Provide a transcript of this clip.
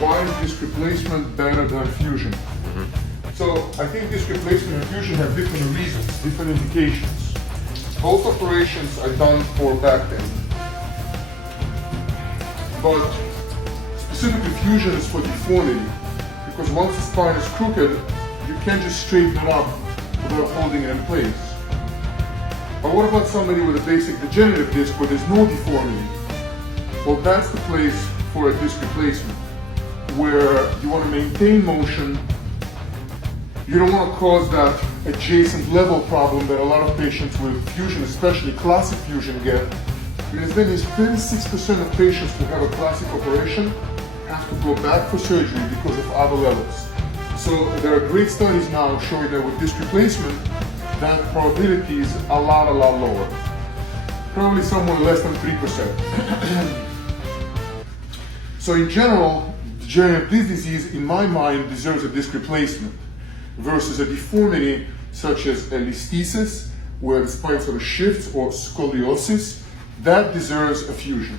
why is disc replacement better than fusion? So I think disc replacement and fusion have different reasons, different indications. Both operations are done for back pain. But specifically fusion is for deformity, because once the spine is crooked, you can't just straighten it up without holding it in place. But what about somebody with a basic degenerative disc where there's no deformity? Well, that's the place for a disc replacement, where you want to maintain motion. You don't want to cause that adjacent level problem that a lot of patients with fusion, especially classic fusion, get. Because then there's 36% of patients who have a classic operation have to go back for surgery because of other levels. So there are great studies now showing that with disc replacement, that probability is a lot lower. Probably somewhere less than 3%. So in general, degenerative disc disease, in my mind, deserves a disc replacement versus a deformity such as a listhesis, where the spine sort of shifts, or scoliosis, that deserves a fusion.